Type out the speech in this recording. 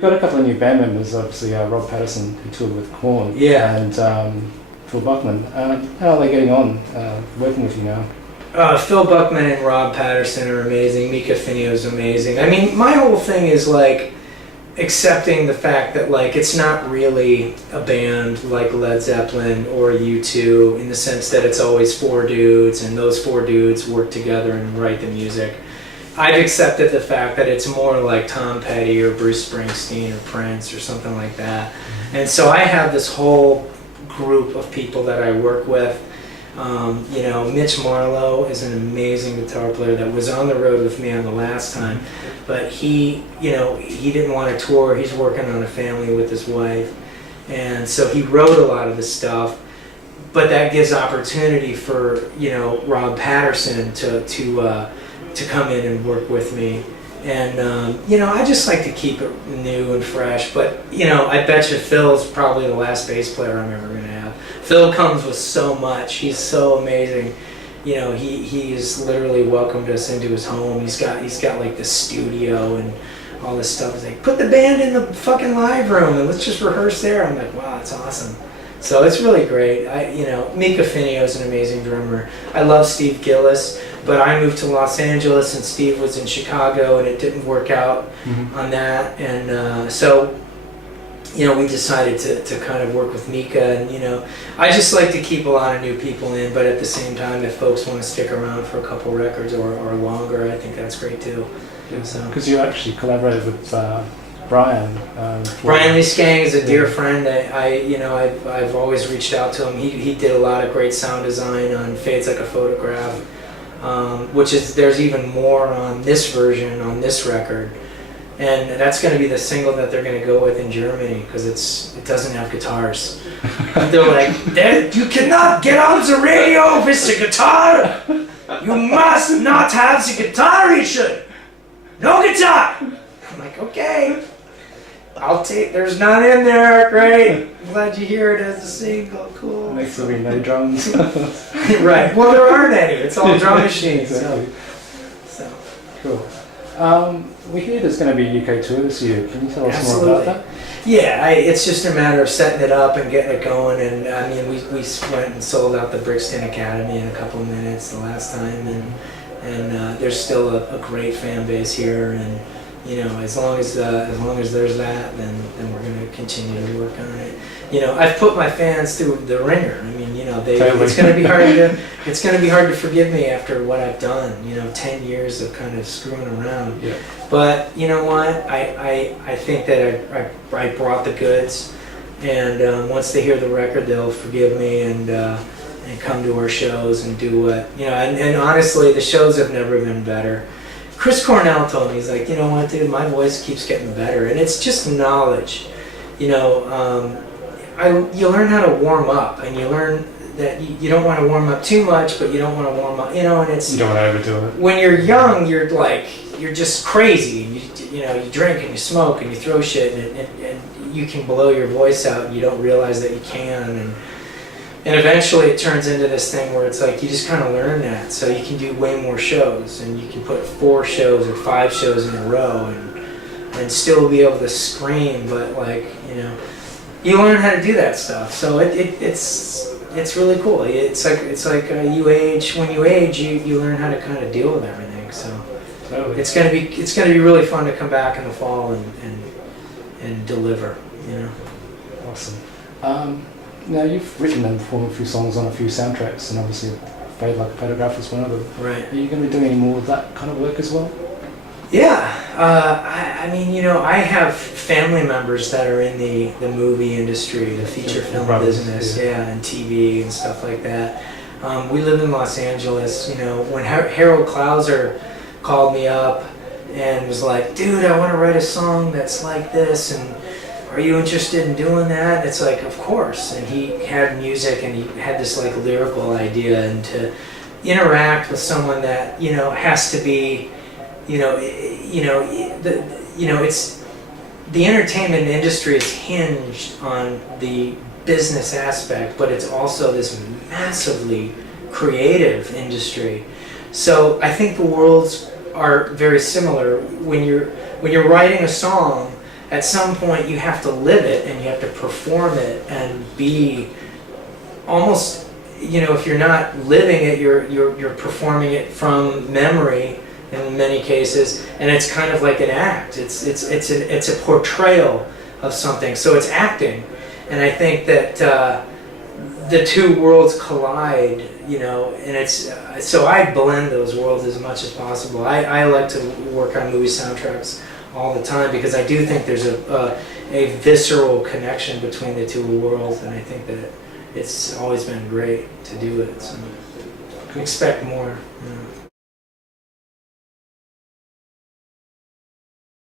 Got a couple of new band members, obviously Rob Patterson, who toured with Korn, Yeah. and Phil Buckman. How are they getting on working with you now? Phil Buckman and Rob Patterson are amazing. Mika Finio is amazing. I mean, my whole thing is like accepting the fact that like it's not really a band like Led Zeppelin or U2 in the sense that it's always four dudes and those four dudes work together and write the music. I've accepted the fact that it's more like Tom Petty or Bruce Springsteen or Prince or something like that. And so I have this whole group of people that I work with. You know, Mitch Marlowe is an amazing guitar player that was on the road with me on the last time, but he didn't want to tour. He's working on a family with his wife, and so he wrote a lot of the stuff. But that gives opportunity for, you know, Rob Patterson to come in and work with me. And, you know, I just like to keep it new and fresh. But, you know, I bet you Phil's probably the last bass player I'm ever going to have. Phil comes with so much. He's so amazing. You know, he's literally welcomed us into his home. He's got like this studio and all this stuff. He's like, put the band in the fucking live room and let's just rehearse there. I'm like, wow, that's awesome. So it's really great. Mika Finio is an amazing drummer. I love Steve Gillis, but I moved to Los Angeles and Steve was in Chicago and it didn't work out on that. And so, you know, we decided to kind of work with Mika. And, you know, I just like to keep a lot of new people in, but at the same time, if folks want to stick around for a couple records or longer, I think that's great too. Because you actually collaborated with Brian. Brian Lee Skang is a dear friend. I've always reached out to him. He did a lot of great sound design on Fades Like a Photograph, which is, there's even more on this version, on this record. And that's going to be the single that they're going to go with in Germany because it doesn't have guitars. They're like, you cannot get on the radio with the guitar. You must not have the guitar, Richard. No guitar. I'm like, okay. I'll take, there's none in there, great. I'm glad you hear it as a single, cool. Next will be no drums. Right, well there aren't any, it's all drum machines. Exactly. So. Cool. We hear there's going to be a UK tour this year. Can you tell us Absolutely. more about that? Yeah, it's just a matter of setting it up and getting it going. And I mean, we went and sold out the Brixton Academy in a couple of minutes the last time, and there's still a great fan base here. And you know, as long as there's that, then we're going to continue to work on it. You know, I've put my fans through the ringer. I mean, you know, it's going to be hard to forgive me after what I've done. You know, 10 years of kind of screwing around. Yeah. But you know what? I think that I brought the goods, and once they hear the record, they'll forgive me and come to our shows and do what, you know. And honestly, the shows have never been better. Chris Cornell told me, he's like, you know what, dude, my voice keeps getting better, and it's just knowledge. You know, you learn how to warm up, and you learn that you don't want to warm up too much, but you don't want to warm up, you know, and it's... You don't want to overdo it. When you're young, you're just crazy. You know, you drink and you smoke and you throw shit, and you can blow your voice out, and you don't realize that you can, and eventually it turns into this thing where it's like you just kind of learn that, so you can do way more shows, and you can put 4 shows or 5 shows in a row, and still be able to scream, but like, you know, you learn how to do that stuff. So it's really cool. It's like you age. When you age, you learn how to kind of deal with everything. So Totally. it's gonna be really fun to come back in the fall and deliver. You know. Awesome. Now you've written and performed a few songs on a few soundtracks, and obviously Fade Like a Photograph was one of them. Right. Are you going to be doing any more of that kind of work as well? Yeah. I mean, you know, I have family members that are in the movie industry, the feature film business, and TV and stuff like that. We live in Los Angeles. You know, when Harold Klauser called me up and was like, dude, I want to write a song that's like this, and are you interested in doing that? It's like, of course. And he had music, and he had this like lyrical idea, and to interact with someone that, you know, has to be, it's the entertainment industry is hinged on the business aspect, but it's also this massively creative industry. So I think the worlds are very similar. When you're writing a song, at some point you have to live it and you have to perform it and be almost, you know, if you're not living it, you're performing it from memory in many cases, and it's kind of like an act. It's a portrayal of something, so it's acting. And I think that the two worlds collide, you know, and it's so I blend those worlds as much as possible. I like to work on movie soundtracks all the time because I do think there's a visceral connection between the two worlds, and I think that it's always been great to do it. So expect more. You know.